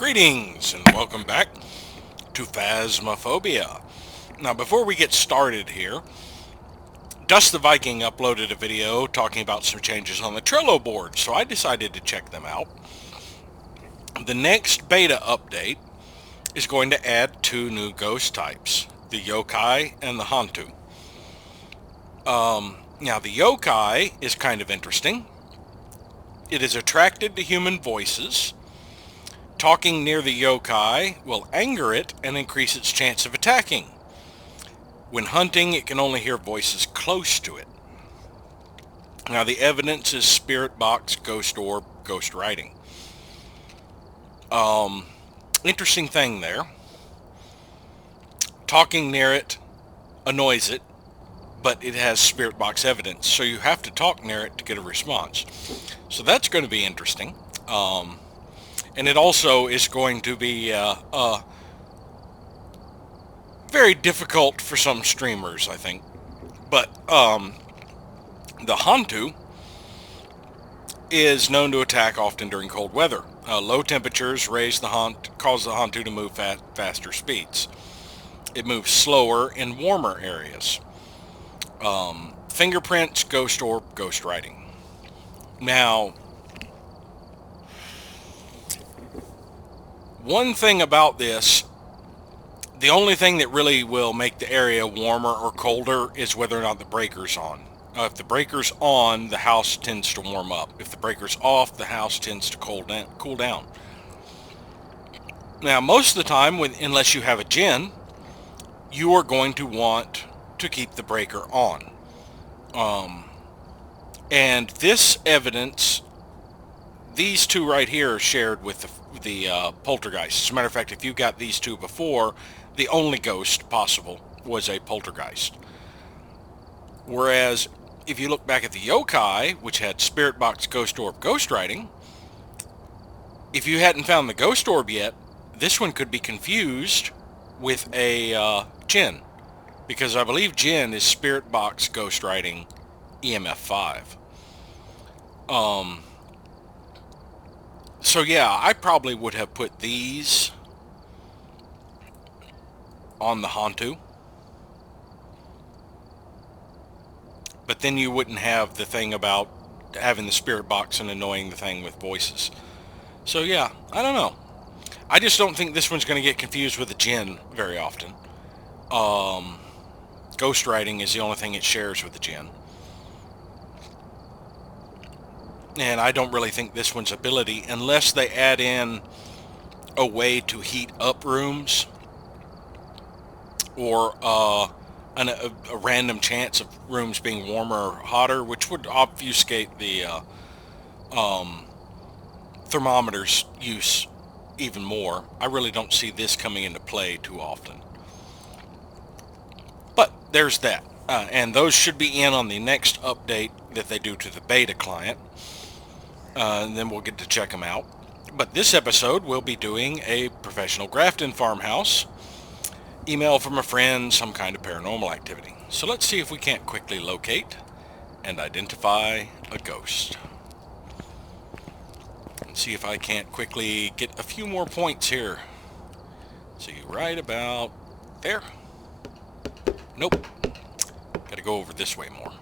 Greetings and welcome back to Phasmophobia. Now before we get started here, Dust the Viking uploaded a video talking about some changes on the Trello board, so I decided to check them out. The next beta update is going to add two new ghost types, the yokai and the hantu. Now the yokai is kind of interesting. It is attracted to human voices. Talking near the yokai will anger it and increase its chance of attacking. When hunting, it can only hear voices close to it. Now the evidence is spirit box, ghost orb, ghost writing. Interesting thing there. Talking near it annoys it, but it has spirit box evidence, so you have to talk near it to get a response. So that's going to be interesting. And it also is going to be very difficult for some streamers, I think. But the hantu is known to attack often during cold weather. Low temperatures cause the hantu to move faster speeds. It moves slower in warmer areas. Fingerprints, ghost orb, ghost writing. Now, one thing about this, the only thing that really will make the area warmer or colder is whether or not the breaker's on. If the breaker's on, the house tends to warm up. If the breaker's off, the house tends to cool down. Now, most of the time, unless you have a djinn, you are going to want to keep the breaker on. And this evidence, these two right here, are shared with the poltergeist. As a matter of fact, if you got these two before, the only ghost possible was a poltergeist. Whereas, if you look back at the yokai, which had spirit box, ghost orb, ghost writing, if you hadn't found the ghost orb yet, this one could be confused with a djinn, because I believe djinn is spirit box, ghost writing, EMF 5. So yeah, I probably would have put these on the hantu, but then you wouldn't have the thing about having the spirit box and annoying the thing with voices. So yeah, I don't know. I just don't think this one's going to get confused with a djinn very often. Ghost writing is the only thing it shares with the djinn. And I don't really think this one's ability, unless they add in a way to heat up rooms, or a random chance of rooms being warmer or hotter, which would obfuscate the thermometer's use even more. I really don't see this coming into play too often. But there's that. And those should be in on the next update that they do to the beta client. And then we'll get to check them out. But this episode, we'll be doing a professional Grafton farmhouse. Email from a friend, some kind of paranormal activity. So let's see if we can't quickly locate and identify a ghost. And see if I can't quickly get a few more points here. See, right about there. Nope. Gotta go over this way more.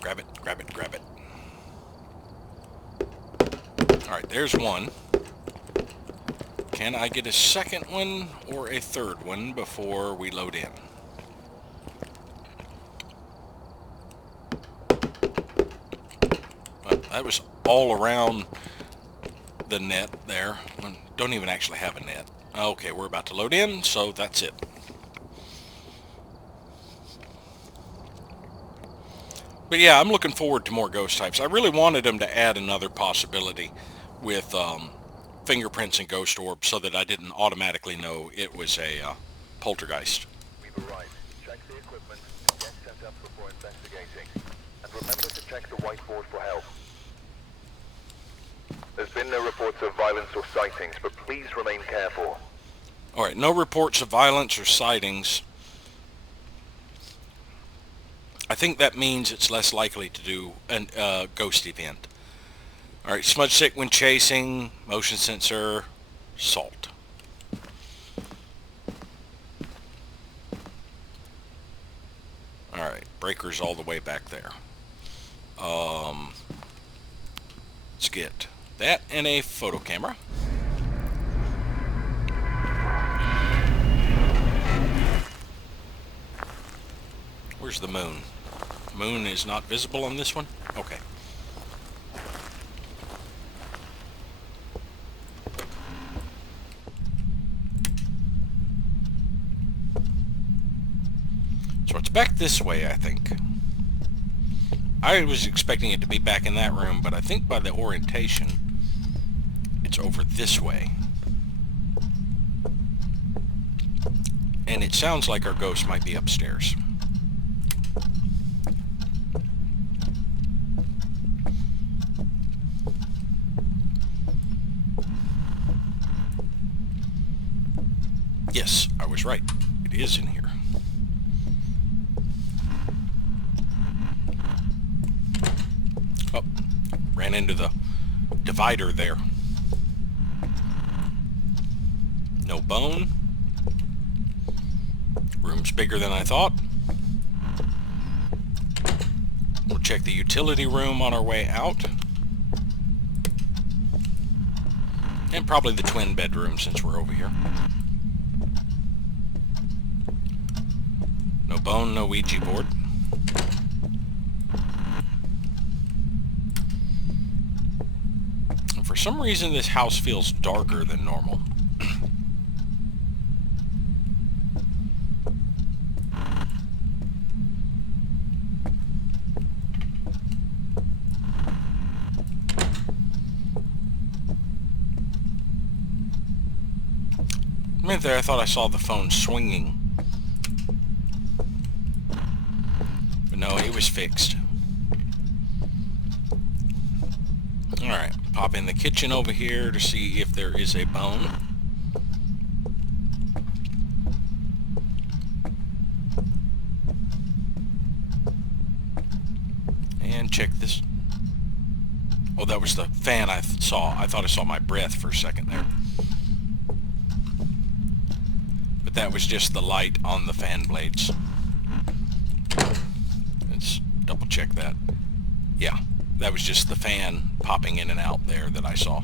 Grab it, grab it, grab it. Alright, there's one. Can I get a second one or a third one before we load in? Well, that was all around the net there. Don't even actually have a net. Okay, we're about to load in, so that's it. But yeah, I'm looking forward to more ghost types. I really wanted them to add another possibility with fingerprints and ghost orb, so that I didn't automatically know it was a poltergeist. We've arrived. Check the equipment and get set up before investigating. And remember to check the whiteboard for help. There's been no reports of violence or sightings, but please remain careful. Alright, no reports of violence or sightings. I think that means it's less likely to do a ghost event. Alright, smudge stick when chasing, motion sensor, salt. Alright, breaker's all the way back there. Let's get that and a photo camera. Where's the moon? Moon is not visible on this one? Okay. So it's back this way, I think. I was expecting it to be back in that room, but I think by the orientation, it's over this way. And it sounds like our ghost might be upstairs. Yes, I was right. It is in here. Oh, ran into the divider there. No bone. Room's bigger than I thought. We'll check the utility room on our way out. And probably the twin bedroom since we're over here. No bone, no Ouija board. And for some reason this house feels darker than normal. A minute there I thought I saw the phone swinging. But no, it was fixed. Alright, pop in the kitchen over here to see if there is a bone. And check this. Oh, that was the fan I saw. I thought I saw my breath for a second there. But that was just the light on the fan blades. Let's double check that. Yeah, that was just the fan popping in and out there that I saw.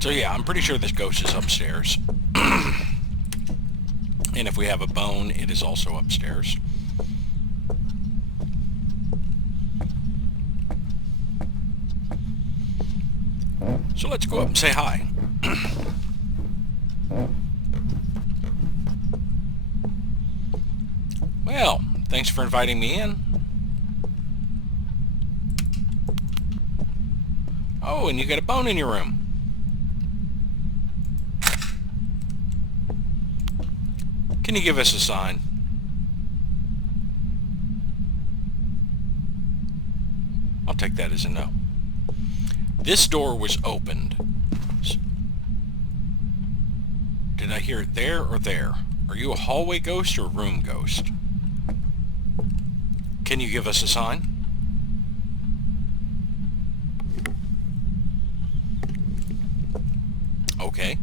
So yeah, I'm pretty sure this ghost is upstairs. And if we have a bone, it is also upstairs. So let's go up and say hi. Well, thanks for inviting me in. Oh, and you got a bone in your room. Can you give us a sign? I'll take that as a no. This door was opened. Did I hear it there or there? Are you a hallway ghost or a room ghost? Can you give us a sign? Okay.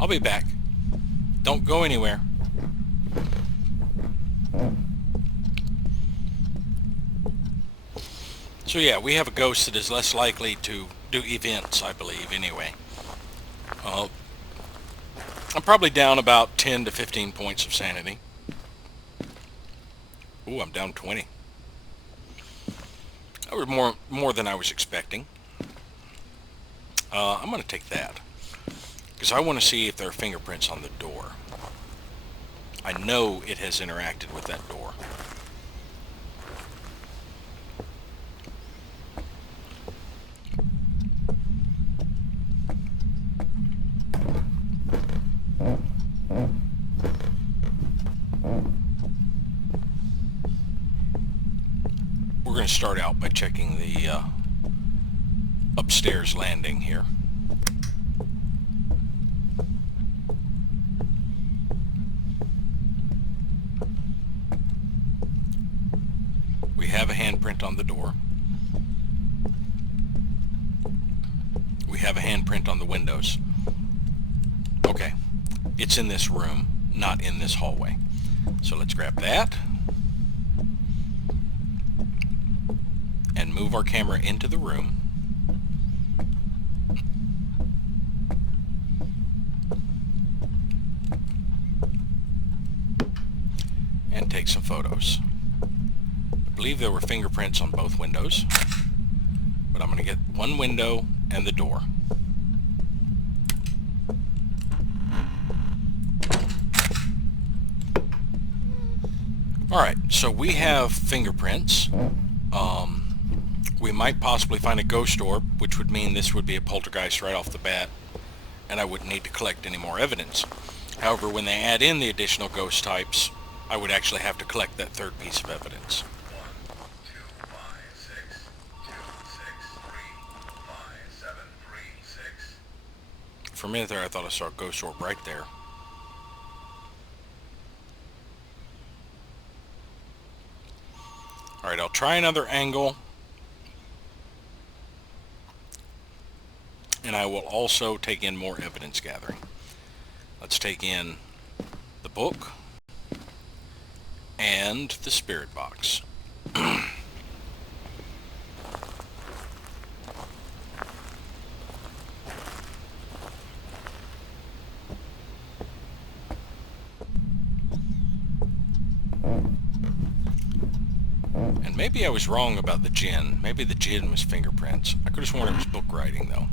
I'll be back. Don't go anywhere. So yeah, we have a ghost that is less likely to do events, I believe, anyway. I'm probably down about 10 to 15 points of sanity. Ooh, I'm down 20. That was more than I was expecting. I'm going to take that, because I want to see if there are fingerprints on the door. I know it has interacted with that door. We're going to start out by checking the upstairs landing here. handprint on the door. We have a handprint on the windows. Okay, it's in this room, not in this hallway. So let's grab that and move our camera into the room. And take some photos. I believe there were fingerprints on both windows, but I'm going to get one window and the door. Alright, so we have fingerprints. We might possibly find a ghost orb, which would mean this would be a poltergeist right off the bat, and I wouldn't need to collect any more evidence. However, when they add in the additional ghost types, I would actually have to collect that third piece of evidence. 1, 2, 5, 6, 2, 6, 3, 5, 7, 3, 6. For a minute there, I thought I saw a ghost orb right there. Alright, I'll try another angle. And I will also take in more evidence gathering. Let's take in the book and the spirit box. And maybe I was wrong about the gin. Maybe the gin was fingerprints. I could have sworn it was book writing, though.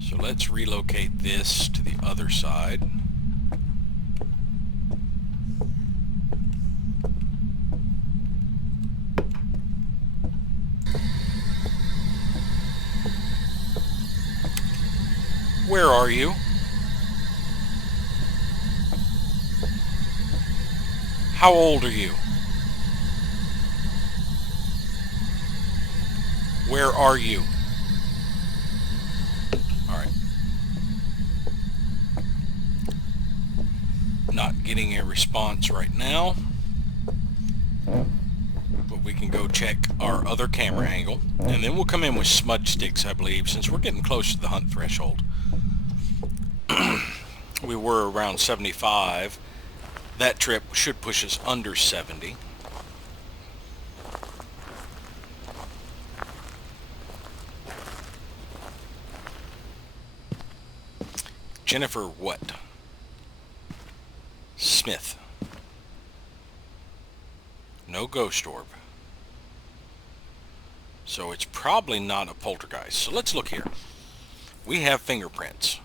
So let's relocate this to the other side. Where are you? How old are you? Where are you? Alright. Not getting a response right now. But we can go check our other camera angle. And then we'll come in with smudge sticks, I believe, since we're getting close to the hunt threshold. We were around 75. That trip should push us under 70. Jennifer what? Smith. No ghost orb. So it's probably not a poltergeist. So let's look here. We have fingerprints.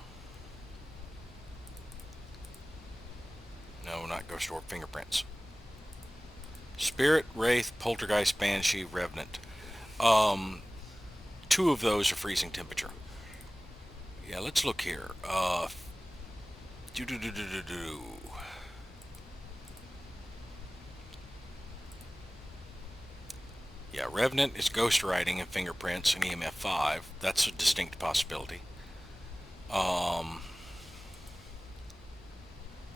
No, not ghost orb, fingerprints. Spirit, Wraith, Poltergeist, Banshee, Revenant. 2 of those are freezing temperature. Yeah, let's look here. Yeah, Revenant is ghost writing and fingerprints and EMF 5. That's a distinct possibility.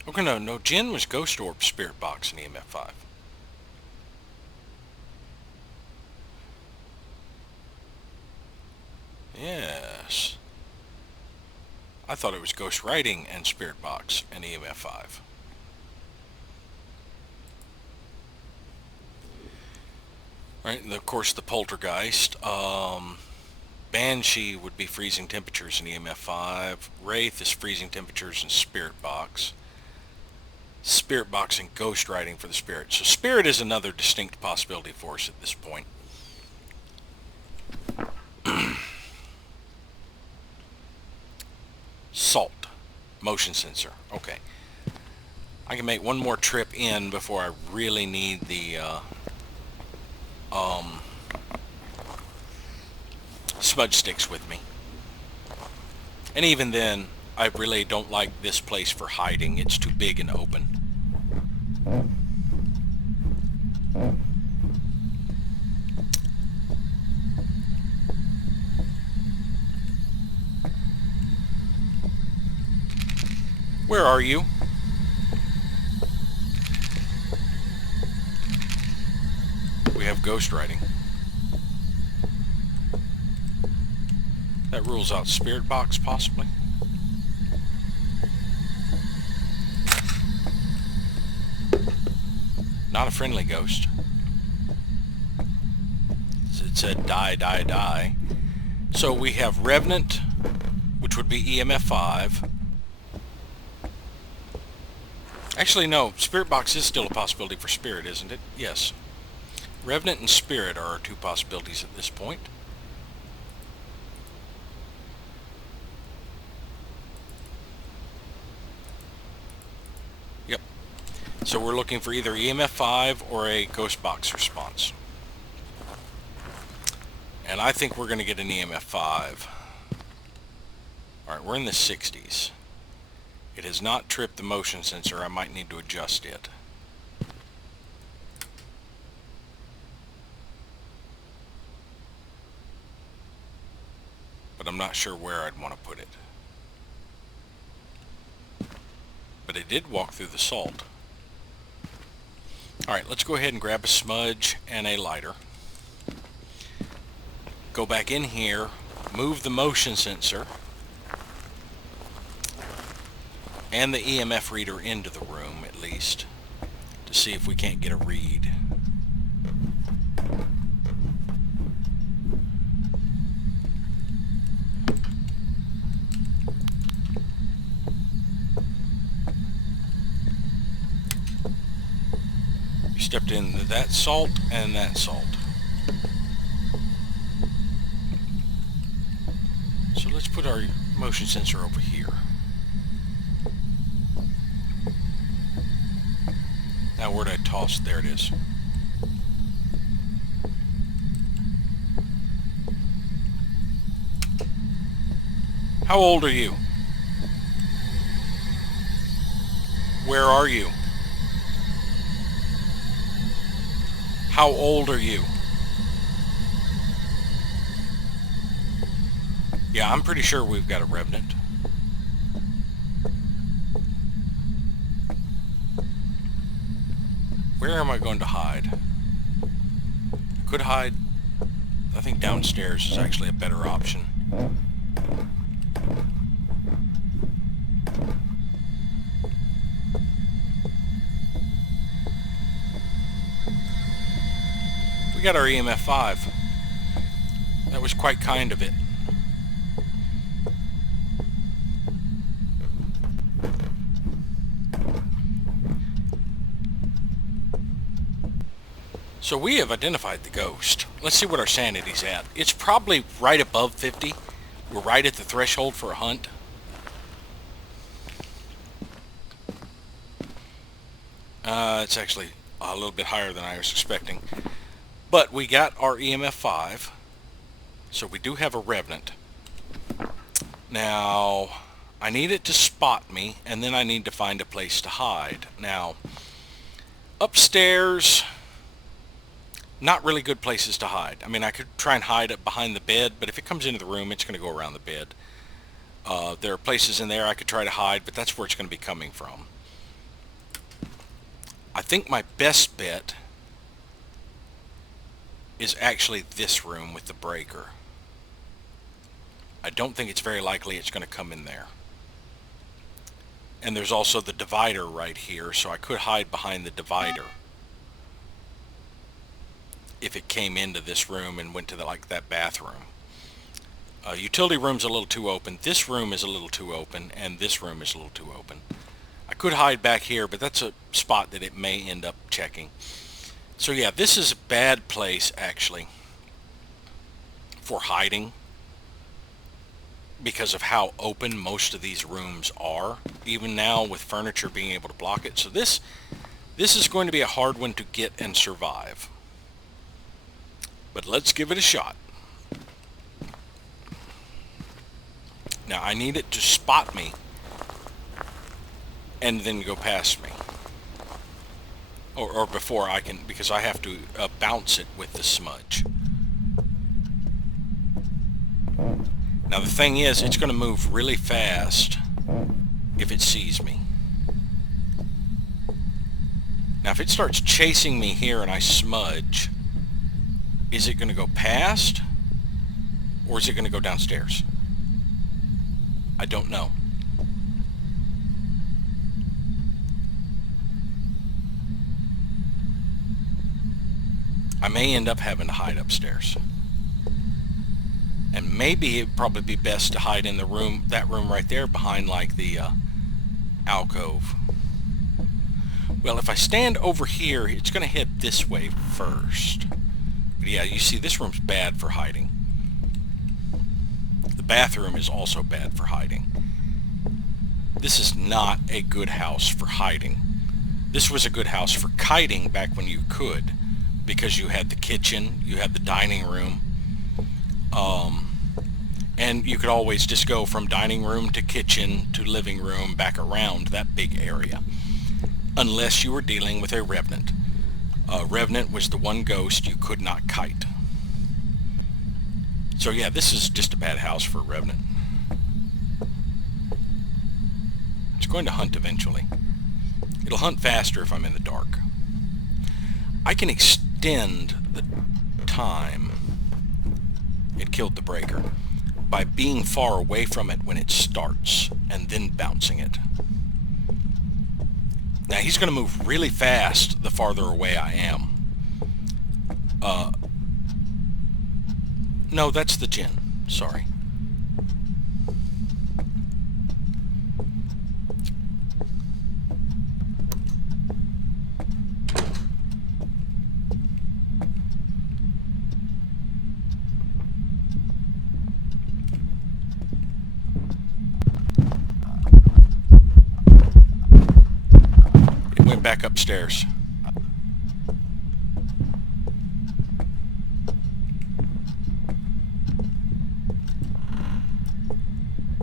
Okay, no, Jinn was ghost orb, spirit box, and EMF 5. Yes. I thought it was ghost writing and spirit box and EMF 5. Right, and of course the poltergeist. Banshee would be freezing temperatures and EMF 5. Wraith is freezing temperatures and spirit box. Spirit box and ghost writing for the spirit. So spirit is another distinct possibility for us at this point. Salt. Motion sensor. Okay. I can make one more trip in before I really need the smudge sticks with me. And even then, I really don't like this place for hiding. It's too big and open. Where are you? We have ghost writing. That rules out spirit box, possibly. Not a friendly ghost. It said die, die, die. So we have Revenant, which would be EMF 5. Actually, no. Spirit box is still a possibility for spirit, isn't it? Yes. Revenant and spirit are our two possibilities at this point. Yep. So we're looking for either EMF 5 or a ghost box response. And I think we're going to get an EMF 5. Alright, we're in the 60s. It has not tripped the motion sensor. I might need to adjust it. But I'm not sure where I'd want to put it. But it did walk through the salt. Alright, let's go ahead and grab a smudge and a lighter. Go back in here, move the motion sensor and the EMF reader into the room at least to see if we can't get a read. You stepped into that salt and that salt. So let's put our motion sensor over here. Now where'd I toss? There it is. How old are you? Where are you? How old are you? Yeah, I'm pretty sure we've got a Revenant. Where am I going to hide? I could hide. I think downstairs is actually a better option. We got our EMF 5. That was quite kind of it. So we have identified the ghost. Let's see what our sanity's at. It's probably right above 50. We're right at the threshold for a hunt. It's actually a little bit higher than I was expecting. But we got our EMF 5. So we do have a Revenant. Now, I need it to spot me, and then I need to find a place to hide. Now, upstairs, not really good places to hide. I mean, I could try and hide it behind the bed, but if it comes into the room, it's going to go around the bed. There are places in there I could try to hide, but that's where it's going to be coming from. I think my best bet is actually this room with the breaker. I don't think it's very likely it's going to come in there. And there's also the divider right here, so I could hide behind the divider if it came into this room and went to that bathroom. Utility room's a little too open. This room is a little too open, and this room is a little too open. I could hide back here, but that's a spot that it may end up checking. So yeah, this is a bad place actually for hiding because of how open most of these rooms are, even now with furniture being able to block it. So this is going to be a hard one to get and survive. But let's give it a shot. Now I need it to spot me and then go past me. Or before I can, because I have to bounce it with the smudge. Now the thing is, it's going to move really fast if it sees me. Now, if it starts chasing me here and I smudge, is it going to go past, or is it going to go downstairs? I don't know. I may end up having to hide upstairs. And maybe it'd probably be best to hide in the room, that room right there behind like the alcove. Well, if I stand over here, it's going to head this way first. But yeah, you see, this room's bad for hiding. The bathroom is also bad for hiding. This is not a good house for hiding. This was a good house for kiting back when you could, because you had the kitchen, you had the dining room, and you could always just go from dining room to kitchen to living room back around that big area, unless you were dealing with a revenant. Revenant was the one ghost you could not kite. So yeah, this is just a bad house for a revenant. It's going to hunt eventually. It'll hunt faster if I'm in the dark. I can extend the time it killed the breaker by being far away from it when it starts and then bouncing it. Now he's going to move really fast the farther away I am. No, that's the gin. Sorry. It went back upstairs.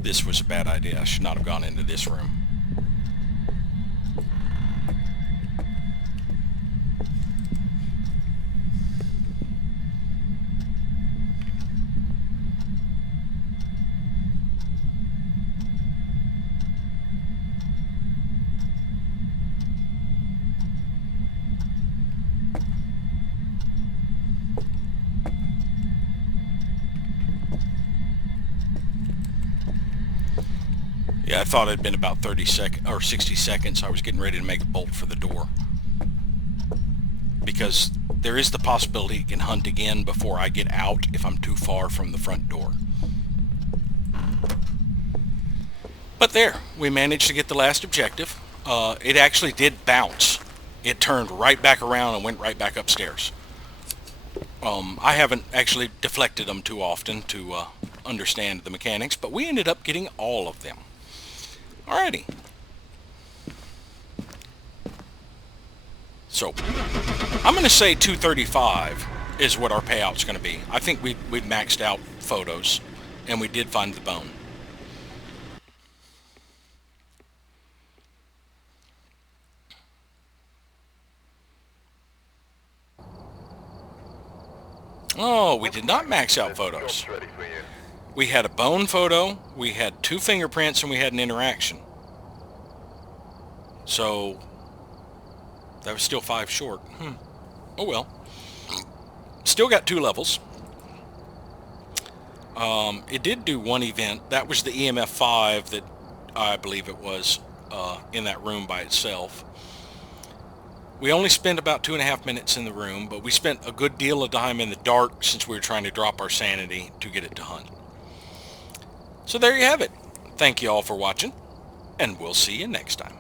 This was a bad idea. I should not have gone into this room. Yeah, I thought it had been about 30 seconds or 60 seconds. I was getting ready to make a bolt for the door, because there is the possibility it can hunt again before I get out if I'm too far from the front door. But there, we managed to get the last objective. It actually did bounce. It turned right back around and went right back upstairs. I haven't actually deflected them too often to understand the mechanics, but we ended up getting all of them. Alrighty. So, I'm going to say 235 is what our payout's going to be. I think we'd maxed out photos, and we did find the bone. Oh, we did not max out photos. We had a bone photo, we had 2 fingerprints, and we had an interaction. So, that was still 5 short. Oh well. Still got 2 levels. It did do 1 event. That was the EMF 5 that I believe it was in that room by itself. We only spent about 2.5 minutes in the room, but we spent a good deal of time in the dark since we were trying to drop our sanity to get it to hunt. So there you have it. Thank you all for watching, and we'll see you next time.